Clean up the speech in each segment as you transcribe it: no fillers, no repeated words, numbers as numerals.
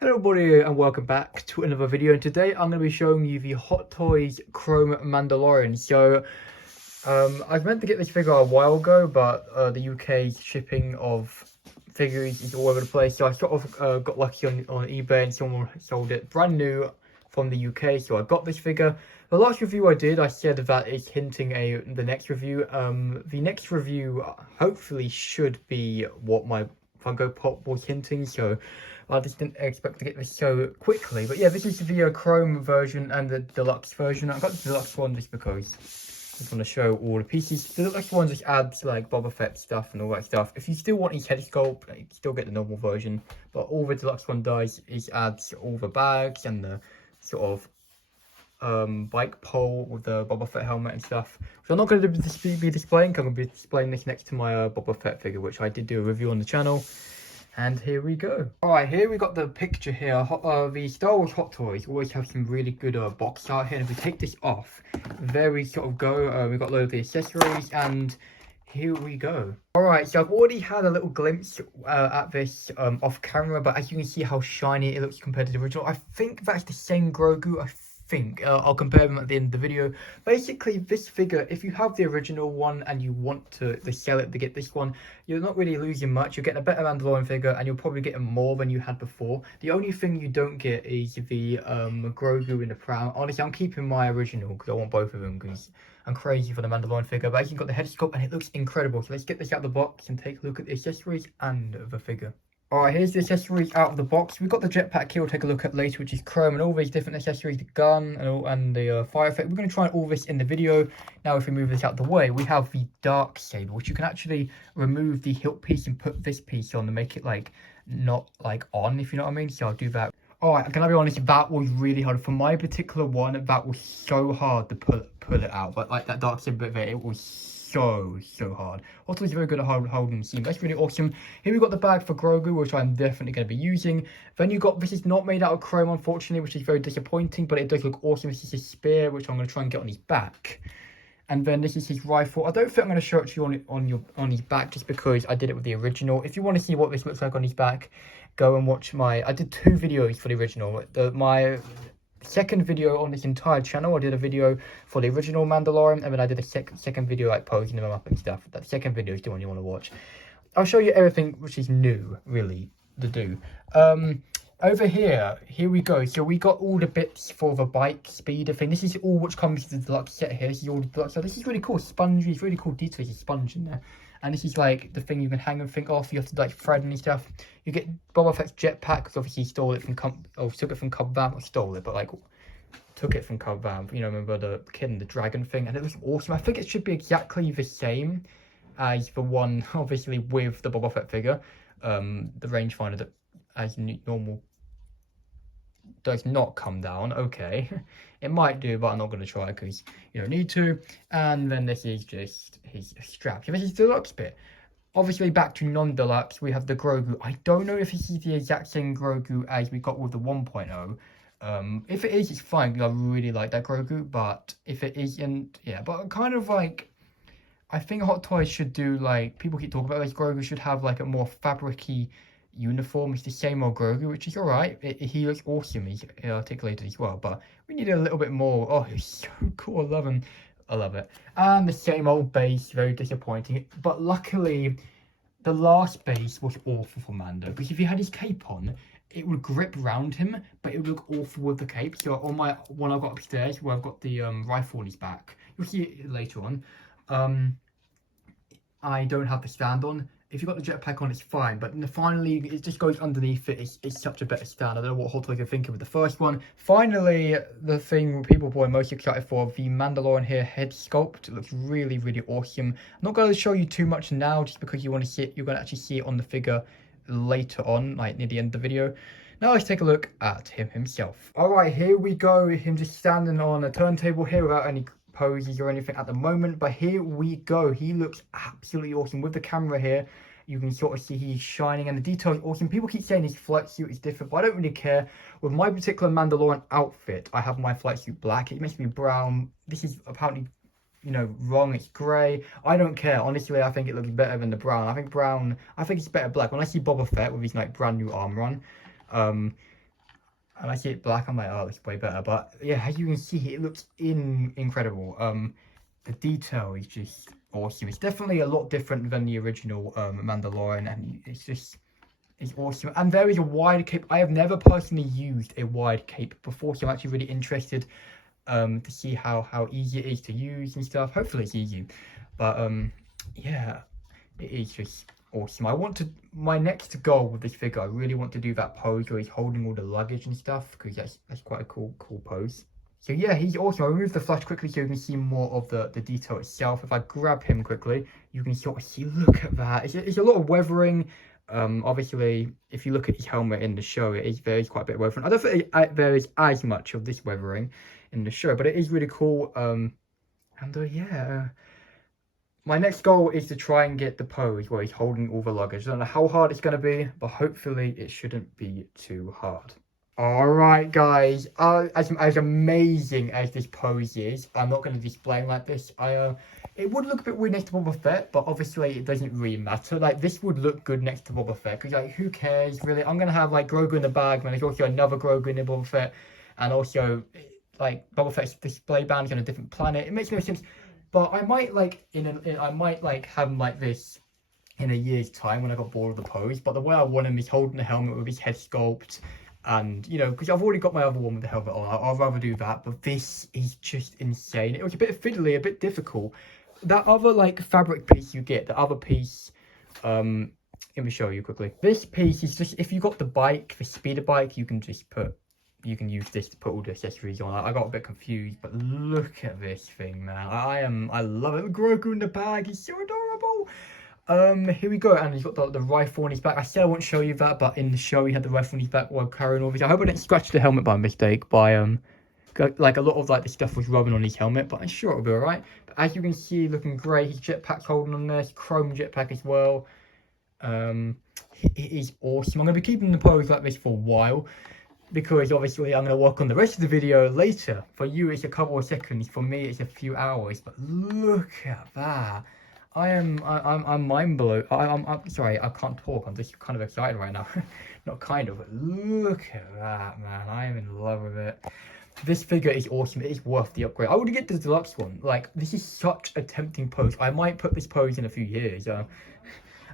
Hello everybody and welcome back to another video, and today I'm going to be showing you the Hot Toys Chrome Mandalorian. I meant to get this figure a while ago, but the UK shipping of figures is all over the place, so I sort of got lucky on eBay and someone sold it brand new from the UK, so I got this figure. The last review I did, I said that it's hinting the next review. The next review hopefully should be what my Funko Pop was hinting, so I just didn't expect to get this so quickly. But yeah, this is the Chrome version and the deluxe version. I got the deluxe one just because I just want to show all the pieces. The deluxe one just adds like Boba Fett stuff and all that stuff. If you still want his head sculpt, you can still get the normal version. But all the deluxe one does is adds all the bags and the sort of bike pole with the Boba Fett helmet and stuff, which I'm not going to be displaying. I'm going to be displaying this next to my Boba Fett figure, which I did do a review on the channel. And here we go. Alright, here we got the picture here. The Star Wars Hot Toys always have some really good box art here. And if we take this off, there we sort of go. We got a load of the accessories, and here we go. Alright, so I've already had a little glimpse at this off camera, but as you can see how shiny it looks compared to the original. I think that's the same Grogu. I'll compare them at the end of the video. Basically, this figure, if you have the original one and you want to sell it to get this one, you're not really losing much. You're getting a better Mandalorian figure, and you'll probably get more than you had before. The only thing you don't get is the Grogu in the crown. Honestly, I'm keeping my original because I want both of them because I'm crazy for the Mandalorian figure. But as you've got the head sculpt and it looks incredible. So let's get this out of the box and take a look at the accessories and the figure. Alright, here's the accessories out of the box. We've got the jetpack here we'll take a look at later, which is chrome, and all these different accessories, the gun and the fire effect. We're going to try all this in the video. Now if we move this out of the way, we have the dark saber, which you can actually remove the hilt piece and put this piece on to make it like not like on, if you know what I mean. So I'll do that. Alright, can I be honest, that was really hard. For my particular one, that was so hard to pull it out. But like that dark saber bit there, it was so hard. Also, it's very good at holding the seam. That's really awesome. Here we got the bag for Grogu, which I'm definitely going to be using. Then you got, this is not made out of chrome, unfortunately, which is very disappointing, but it does look awesome. This is his spear, which I'm going to try and get on his back. And then this is his rifle. I don't think I'm going to show it to you on his back, just because I did it with the original. If you want to see what this looks like on his back, go and watch I did 2 videos for the original. My second video on this entire channel, I did a video for the original Mandalorian, and then I did a second video like posing them up and stuff. That second video is the one you want to watch. I'll show you everything which is new, really, to do. Over here we go. So we got all the bits for the bike speeder thing. This is all which comes to the deluxe set here. This is all the deluxe. So this is really cool. Spongy, it's really cool details. There's a sponge in there. And this is like the thing you can hang everything off. You have to like thread and stuff. You get Boba Fett's jetpack, because obviously he stole it from took it from Cub Van. Not stole it, but like took it from Cub Van. You know, remember the kid and the dragon thing, and it looks awesome. I think it should be exactly the same as the one, obviously with the Boba Fett figure. The rangefinder that as normal does not come down. Okay, it might do, but I'm not going to try because you don't need to. And then this is just his strap. So this is the deluxe bit. Obviously, back to non-deluxe, we have the Grogu. I don't know if this is the exact same Grogu as we got with the 1.0. If it is, it's fine, because I really like that Grogu. But if it isn't, yeah. But kind of like, I think Hot Toys should do like, people keep talking about this, Grogu should have like a more fabric-y uniform. It's the same old Grogu, which is alright. He looks awesome. He's articulated as well, but we need a little bit more. Oh, he's so cool. I love him. I love it. And the same old base, very disappointing. But luckily, the last base was awful for Mando, because if he had his cape on, it would grip around him, but it would look awful with the cape. So on my one I've got upstairs, where I've got the rifle on his back, you'll see it later on. I don't have the stand on. If you've got the jetpack on, it's fine, but finally, it just goes underneath it. It's such a better stand. I don't know what Hot Toys are thinking with the first one. Finally, the thing people were most excited for, the Mandalorian here head sculpt. It looks really awesome. I'm not going to show you too much now, just because you want to see it. You're going to actually see it on the figure later on, like near the end of the video. Now let's take a look at him himself. Alright, here we go. Him just standing on a turntable here without any poses or anything at the moment, but here we go. He looks absolutely awesome with the camera here. You can sort of see he's shining, and the detail is awesome. People keep saying his flight suit is different, but I don't really care. With my particular Mandalorian outfit, I have my flight suit black. It makes me brown. This is apparently, you know, wrong. It's grey. I don't care. Honestly, I think it looks better than the brown. I think it's better black. When I see Boba Fett with his like brand new armor on, and I see it black, I'm like, oh, it's way better. But yeah, as you can see, it looks incredible. The detail is just awesome. It's definitely a lot different than the original Mandalorian, and it's awesome. And there is a wide cape. I have never personally used a wide cape before, so I'm actually really interested to see how easy it is to use and stuff. Hopefully it's easy, but yeah, it is just awesome. My next goal with this figure, I really want to do that pose where he's holding all the luggage and stuff, because that's quite a cool pose. So yeah, he's awesome. I'll remove the flash quickly so you can see more of the detail itself. If I grab him quickly, you can sort of see, look at that. It's a lot of weathering. Obviously, if you look at his helmet in the show, there is quite a bit of weathering. I don't think there is as much of this weathering in the show, but it is really cool. Yeah. My next goal is to try and get the pose where he's holding all the luggage. I don't know how hard it's going to be, but hopefully it shouldn't be too hard. Alright guys, as amazing as this pose is, I'm not going to display him like this. It would look a bit weird next to Boba Fett, but obviously it doesn't really matter. Like, this would look good next to Boba Fett, because like, who cares really? I'm going to have like Grogu in the bag, and there's also another Grogu in the Boba Fett, and also like Boba Fett's display band is on a different planet. It makes no sense, but I might like I might like have him like this in a year's time when I got bored of the pose. But the way I want him is holding the helmet with his head sculpt. And, you know, because I've already got my other one with the helmet on, I'd rather do that. But this is just insane. It was a bit fiddly, a bit difficult. That other, like, fabric piece you get, the other piece, let me show you quickly. This piece is just, if you got the bike, the speeder bike, you can use this to put all the accessories on. I got a bit confused, but look at this thing, man. I love it. Grogu in the bag, he's so adorable. Here we go, and he's got the rifle on his back. I said I won't show you that, but in the show he had the rifle on his back while carrying all this. I hope I didn't scratch the helmet by mistake like a lot of like the stuff was rubbing on his helmet, but I'm sure it'll be alright. But as you can see, looking great. His jetpack's holding on there, chrome jetpack as well. It is awesome. I'm gonna be keeping the pose like this for a while, because obviously I'm going to work on the rest of the video later. For you it's a couple of seconds, for me it's a few hours. But look at that. I'm mind blown. I'm sorry, I can't talk. I'm just kind of excited right now. Not kind of, but look at that, man. I am in love with it. This figure is awesome. It is worth the upgrade. I would get the deluxe one. Like, this is such a tempting pose. I might put this pose in a few years.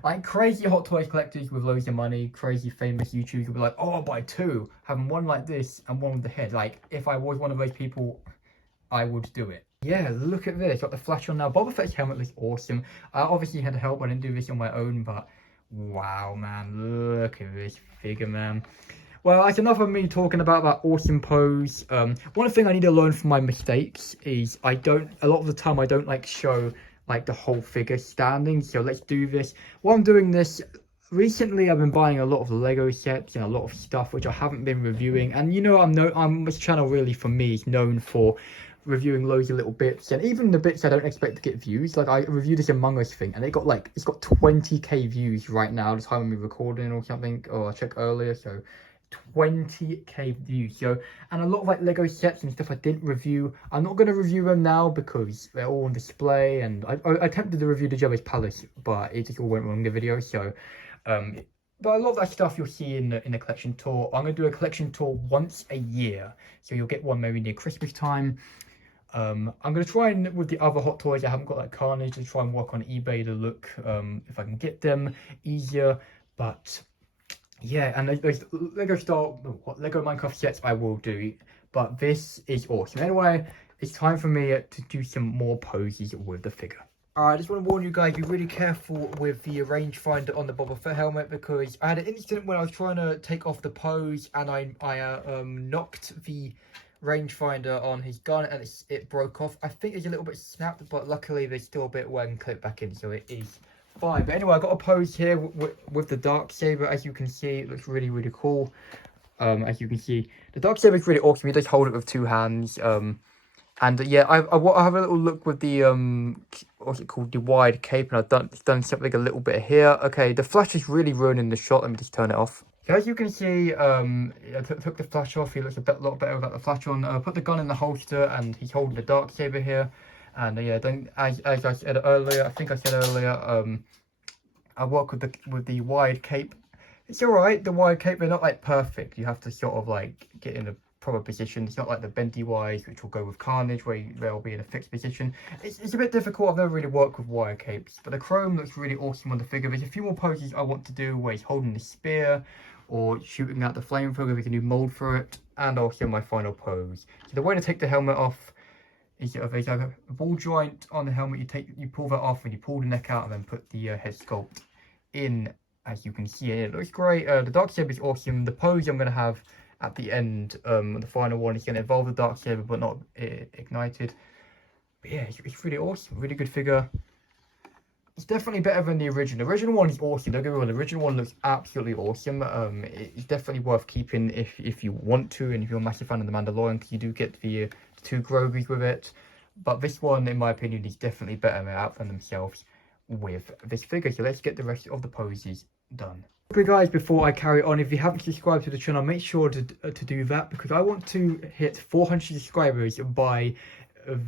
Like, crazy Hot Toys collectors with loads of money, crazy famous YouTubers will be like, oh, I'll buy two, having one like this and one with the head. Like, if I was one of those people, I would do it. Yeah, look at this. Got the flash on now. Boba Fett's helmet looks awesome. I obviously had help. I didn't do this on my own, but wow, man. Look at this figure, man. Well, that's enough of me talking about that awesome pose. One thing I need to learn from my mistakes is a lot of the time I don't like show like the whole figure standing. So let's do this. While I'm doing this, recently I've been buying a lot of Lego sets and a lot of stuff which I haven't been reviewing. And you know, this channel really for me is known for reviewing loads of little bits, and even the bits I don't expect to get views. Like, I reviewed this Among Us thing, and it's got 20k views right now, the time I'm recording or something, or I checked earlier, so 20k views. So, and a lot of like Lego sets and stuff I didn't review. I'm not going to review them now because they're all on display, and I attempted to review the Jabba's Palace, but it just all went wrong in the video. So but a lot of that stuff you'll see in the collection tour. I'm going to do a collection tour once a year, so you'll get one maybe near Christmas time. I'm going to try and, with the other Hot Toys I haven't got, like Carnage, to try and work on eBay to look if I can get them easier. But yeah, and those Lego Minecraft sets I will do, but this is awesome. Anyway, it's time for me to do some more poses with the figure. Alright, I just want to warn you guys, be really careful with the rangefinder on the Boba Fett helmet, because I had an incident when I was trying to take off the pose and I knocked the rangefinder on his gun and it broke off. I think it's a little bit snapped, but luckily there's still a bit where I can clip back in, so it is fine. But anyway, I got a pose here with the Darksaber. As you can see, it looks really, really cool. As you can see, the Darksaber is really awesome. You just hold it with two hands. And yeah, I have a little look with the what's it called, the wide cape, and I've done something a little bit here. Okay, the flash is really ruining the shot. Let me just turn it off. So as you can see, I took the flash off. He looks a lot better without the flash on. Put the gun in the holster, and he's holding the Darksaber here. And yeah, then as I said earlier, I work with the wide cape It's alright. The wide cape, they're not like perfect. You have to sort of like get in a proper position. It's not like the bendy wides, which will go with Carnage, where they'll be in a fixed position. It's a bit difficult. I've never really worked with wire capes, but the chrome looks really awesome on the figure. There's a few more poses I want to do where he's holding the spear or shooting out the flamethrower. We can do mold for it, and also my final pose. So the way to take the helmet off is there's like a ball joint on the helmet. You pull that off and you pull the neck out and then put the head sculpt in. As you can see, it looks great. The dark saber is awesome. The pose I'm going to have at the end, the final one, is going to involve the dark saber but not ignited. But yeah, it's really awesome. Really good figure. It's definitely better than the original. The original one is awesome. Don't get me wrong, the original one looks absolutely awesome. It's definitely worth keeping if you want to, and if you're a massive fan of the Mandalorian, because you do get the two Grogu's with it. But this one, in my opinion, is definitely better. They outdone themselves with this figure. So let's get the rest of the poses done. Okay guys, before I carry on, if you haven't subscribed to the channel, make sure to do that, because I want to hit 400 subscribers by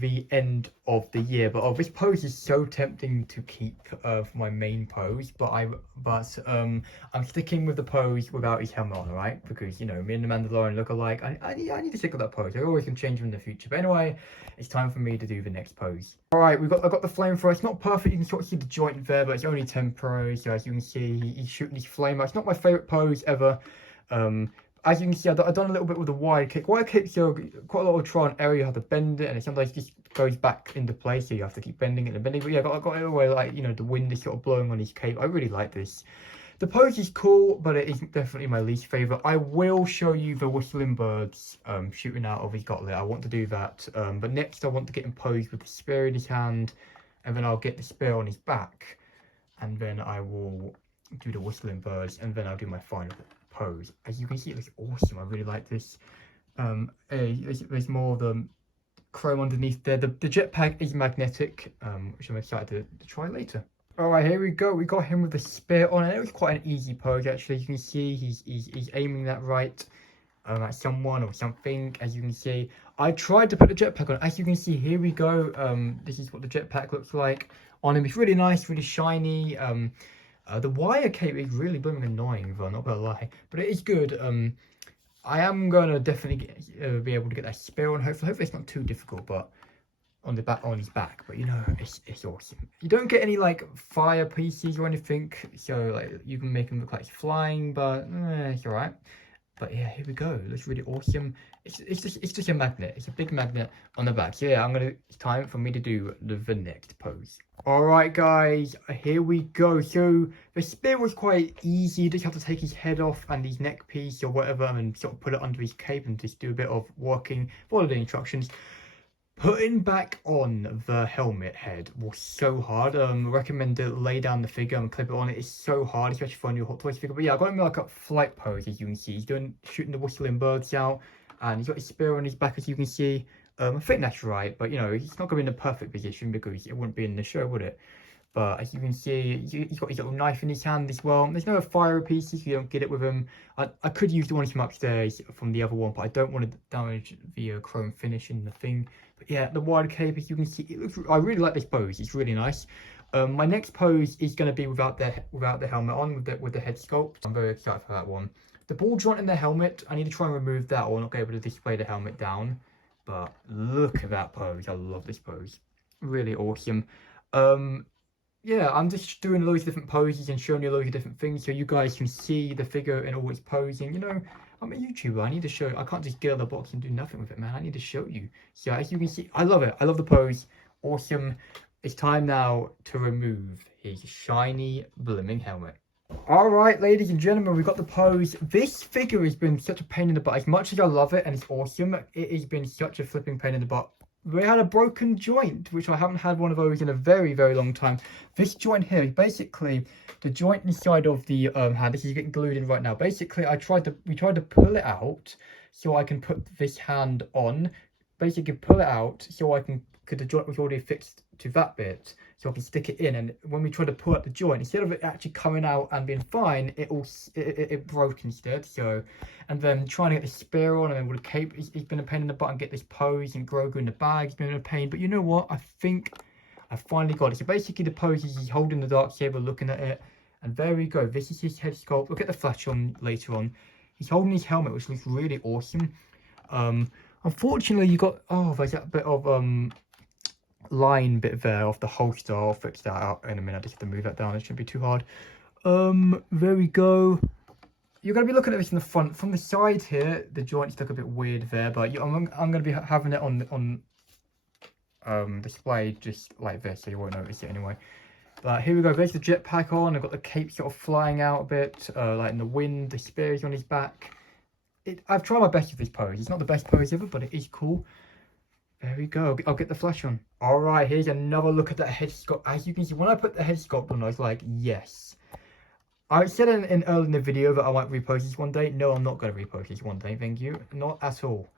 the end of the year. But this pose is so tempting to keep for my main pose, but I'm sticking with the pose without his helmet on, alright? Because, you know, me and the Mandalorian look alike. I need to stick with that pose. I always can change them in the future. But anyway, it's time for me to do the next pose. Alright, I've got the flamethrower. It's not perfect. You can sort of see the joint there, but it's only temporary. So as you can see, he's shooting his flame out. It's not my favourite pose ever. As you can see, I've done a little bit with the wide kick. Wide kicks are quite a lot of trial and error. You have to bend it, and it sometimes just goes back into place, so you have to keep bending it and bending. But yeah, I got it away, like, you know, the wind is sort of blowing on his cape. I really like this. The pose is cool, but it isn't definitely my least favourite. I will show you the whistling birds shooting out of his gauntlet. I want to do that. But next I want to get him posed with the spear in his hand, and then I'll get the spear on his back, and then I will do the whistling birds, and then I'll do my final pose. As you can see, it looks awesome. I really like this. There's more of the chrome underneath there. The jetpack is magnetic, which I'm excited to try later. Alright, here we go. We got him with the spear on, and it was quite an easy pose actually. You can see he's aiming that right at someone or something. As you can see, I tried to put the jetpack on. As you can see, here we go. This is what the jetpack looks like on him. It's really nice, really shiny. The wire cape is really blooming annoying, though, not gonna lie, but it is good. I am gonna definitely be able to get that spear on. Hopefully it's not too difficult, but on his back. But you know, it's awesome. You don't get any like fire pieces or anything, so like you can make him look like he's flying, but it's alright. But yeah, here we go. It looks really awesome. It's just a magnet. It's a big magnet on the back. So yeah, it's time for me to do the next pose. Alright guys, here we go. So the spear was quite easy. You just have to take his head off and his neck piece or whatever, and sort of put it under his cape and just do a bit of working, follow the instructions. Putting back on the helmet head was so hard. I recommend to lay down the figure and clip it on. It is so hard, especially for a new Hot Toys figure. But yeah, I got him like a flight pose, as you can see. He's shooting the whistling birds out, and he's got his spear on his back, as you can see. I think that's right, but you know, he's not going to be in the perfect position because it wouldn't be in the show, would it? But as you can see, he's got his little knife in his hand as well. There's no fire pieces, you don't get it with him. I could use the one from upstairs from the other one, but I don't want to damage the chrome finish in the thing. But yeah, the wide cape, as you can see, I really like this pose. It's really nice. My next pose is going to be without the helmet on, with the head sculpt. I'm very excited for that one. The ball joint in the helmet, I need to try and remove that, or not be able to display the helmet down. But look at that pose. I love this pose. Really awesome. Yeah, I'm just doing loads of different poses and showing you loads of different things so you guys can see the figure in all its posing. You know, I'm a YouTuber. I need to show. I can't just get out of the box and do nothing with it, man. I need to show you. So as you can see, I love it. I love the pose. Awesome. It's time now to remove his shiny, blooming helmet. Alright, ladies and gentlemen, we've got the pose. This figure has been such a pain in the butt. As much as I love it and it's awesome, it has been such a flipping pain in the butt. We had a broken joint, which I haven't had one of those in a very, very long time. This joint here, basically, the joint inside of the hand, this is getting glued in right now. Basically, we tried to pull it out so I can put this hand on. Basically, pull it out so I can, because the joint was already fixed to that bit, so I can stick it in. And when we tried to pull out the joint, instead of it actually coming out and being fine, it broke instead. So, and then trying to get the spear on, and then with the cape, it's been a pain in the butt, and get this pose and Grogu in the bag, it's been a pain. But you know what? I think I finally got it. So basically, the pose is he's holding the dark saber, looking at it, And there we go. This is his head sculpt. Look at the flash on later on. He's holding his helmet, which looks really awesome. Unfortunately, you got, oh, there's that bit of line bit there off the holster. I'll fix that out in a minute. I just have to move that down. It shouldn't be too hard. There we go. You're going to be looking at this in the front. From the side here, the joints look a bit weird there, but I'm going to be having it on display just like this, so you won't notice it anyway. But here we go. There's the jetpack on. I've got the cape sort of flying out a bit, like in the wind. The spears on his back. I've tried my best with this pose. It's not the best pose ever, but it is cool. There we go. I'll get the flash on. All right, here's another look at that head sculpt. As you can see, when I put the head sculpt on, I was like, yes. I said in earlier in the video that I might repost this one day. No, I'm not going to repost this one day. Thank you. Not at all.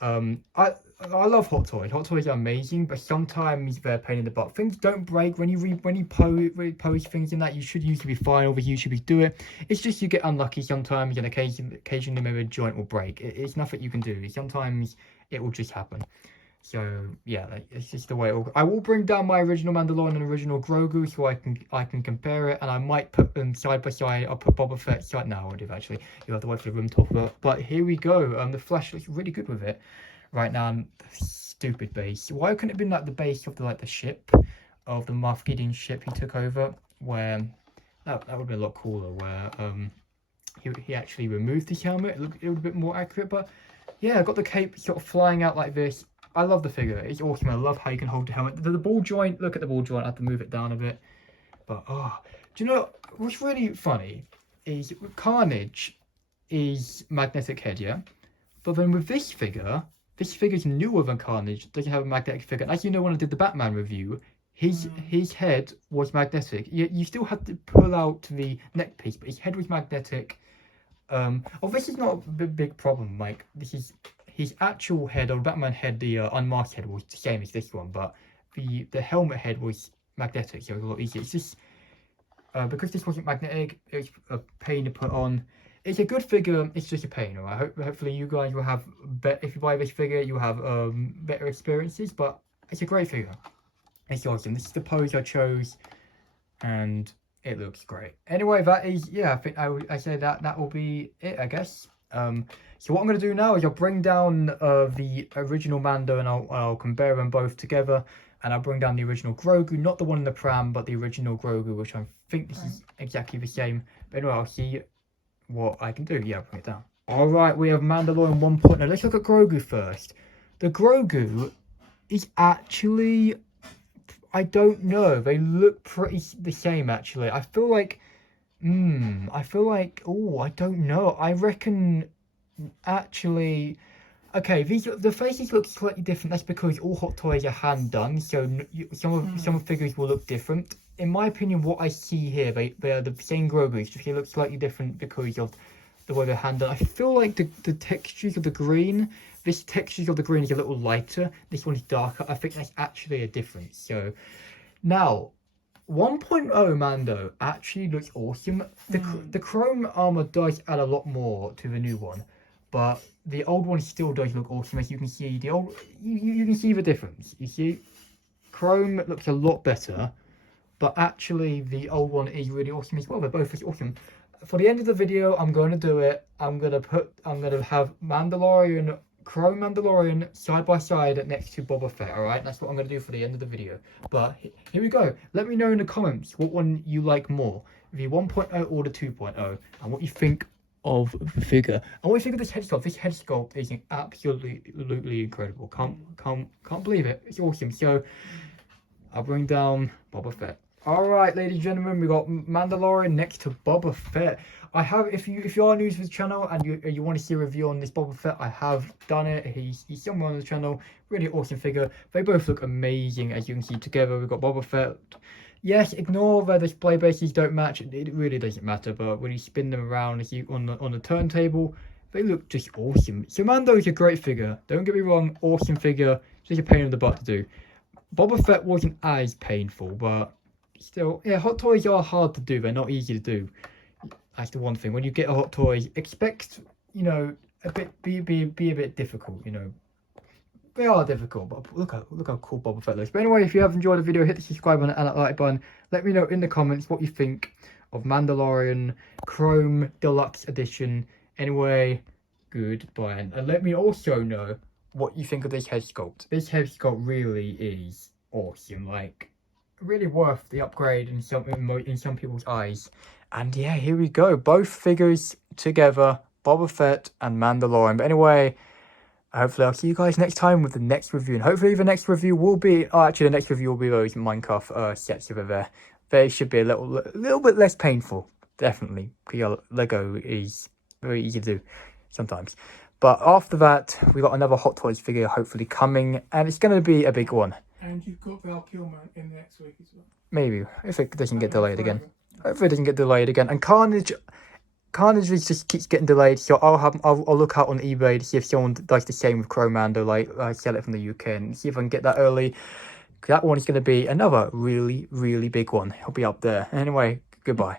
I love hot toys. Hot toys are amazing, but sometimes they're a pain in the butt. Things don't break when you pose things in that. You should usually be fine, or you usually do it. It's just you get unlucky sometimes, and occasionally maybe a joint will break. It's nothing you can do. Sometimes it will just happen. So yeah, it's just the way it will. I will bring down my original Mandalorian and original Grogu so I can compare it, and I might put them side by side. I'll put Boba Fett side. No, I won't do that actually. You'll have to wait for the room top of it. But here we go. The flash looks really good with it right now. Stupid base. Why couldn't it have been like the base of the ship of the Moff Gideon ship he took over? Where that would be a lot cooler. Where he actually removed his helmet. It would be a bit more accurate. But yeah, I got the cape sort of flying out like this. I love the figure. It's awesome. I love how you can hold the helmet. The ball joint, look at the ball joint. I have to move it down a bit. But, do you know what's really funny is Carnage is magnetic head, yeah? But then with this figure's newer than Carnage. Doesn't have a magnetic figure. And as you know, when I did the Batman review, his head was magnetic. You still had to pull out the neck piece, but his head was magnetic. This is not a big problem. Like, this is... His actual head, or Batman head, the unmasked head, was the same as this one, but the helmet head was magnetic, so it was a lot easier. It's just, because this wasn't magnetic, it's a pain to put on. It's a good figure, it's just a pain, alright? Hopefully you guys will have, if you buy this figure, you'll have better experiences, but it's a great figure. It's awesome. This is the pose I chose, and it looks great. Anyway, that is, yeah, I think I say that will be it, I guess. So what I'm going to do now is I'll bring down the original Mando, and I'll compare them both together, and I'll bring down the original Grogu, not the one in the pram, but the original Grogu, which I think this is exactly the same. But anyway, I'll see what I can do. Yeah, I'll bring it down. Alright, we have Mandalorian 1.0. Let's look at Grogu first. The Grogu is actually, I don't know, they look pretty the same actually. I feel like, oh, I don't know. I reckon, actually, okay, the faces look slightly different. That's because all Hot Toys are hand done, so some figures will look different. In my opinion, what I see here, they are the same Grogu's, just they look slightly different because of the way they're hand done. I feel like the textures of the green, this texture of the green is a little lighter. This one is darker. I think that's actually a difference. So now, 1.0 Mando actually looks awesome. The chrome armor does add a lot more to the new one, but the old one still does look awesome. As you can see, the old you can see the difference. You see, chrome looks a lot better, but actually the old one is really awesome as well. They're both awesome. For the end of the video, I'm going to do it. I'm going to have Mandalorian, Chrome Mandalorian side by side next to Boba Fett, alright? That's what I'm going to do for the end of the video. But here we go. Let me know in the comments what one you like more, the 1.0 or the 2.0, and what you think of the figure. And what you think of this head sculpt. This head sculpt is absolutely incredible. Can't believe it. It's awesome. So I'll bring down Boba Fett. Alright, ladies and gentlemen, we got Mandalorian next to Boba Fett. I have, if you are new to the channel and you want to see a review on this Boba Fett, I have done it. He's somewhere on the channel. Really awesome figure. They both look amazing, as you can see together. We've got Boba Fett. Yes, ignore the display bases don't match. It really doesn't matter. But when you spin them around on the turntable, they look just awesome. So Mando is a great figure. Don't get me wrong, awesome figure. Just a pain in the butt to do. Boba Fett wasn't as painful, but still, yeah, hot toys are hard to do. They're not easy to do. That's the one thing. When you get a hot toy, expect, you know, be a bit difficult, you know. They are difficult, but look how cool Boba Fett looks. But anyway, if you have enjoyed the video, hit the subscribe button and that like button. Let me know in the comments what you think of Mandalorian Chrome Deluxe Edition. Anyway, goodbye. And let me also know what you think of this head sculpt. This head sculpt really is awesome. Like, really worth the upgrade in some people's eyes. And yeah, here we go. Both figures together, Boba Fett and Mandalorian. But anyway, hopefully I'll see you guys next time with the next review. And hopefully the next review will be... Oh, actually, the next review will be those Minecraft sets over there. They should be a little bit less painful. Definitely. Because Lego is very easy to do sometimes. But after that, we got another Hot Toys figure hopefully coming. And it's going to be a big one. And you've got Val Kilmer in next week as well. Maybe. If it doesn't get delayed again. Hopefully it doesn't get delayed again. And Carnage just keeps getting delayed, so I'll look out on eBay to see if someone does the same with Chrome Mando, like sell it from the UK, and see if I can get that early. That one is going to be another really, really big one. It'll be up there. Anyway, goodbye.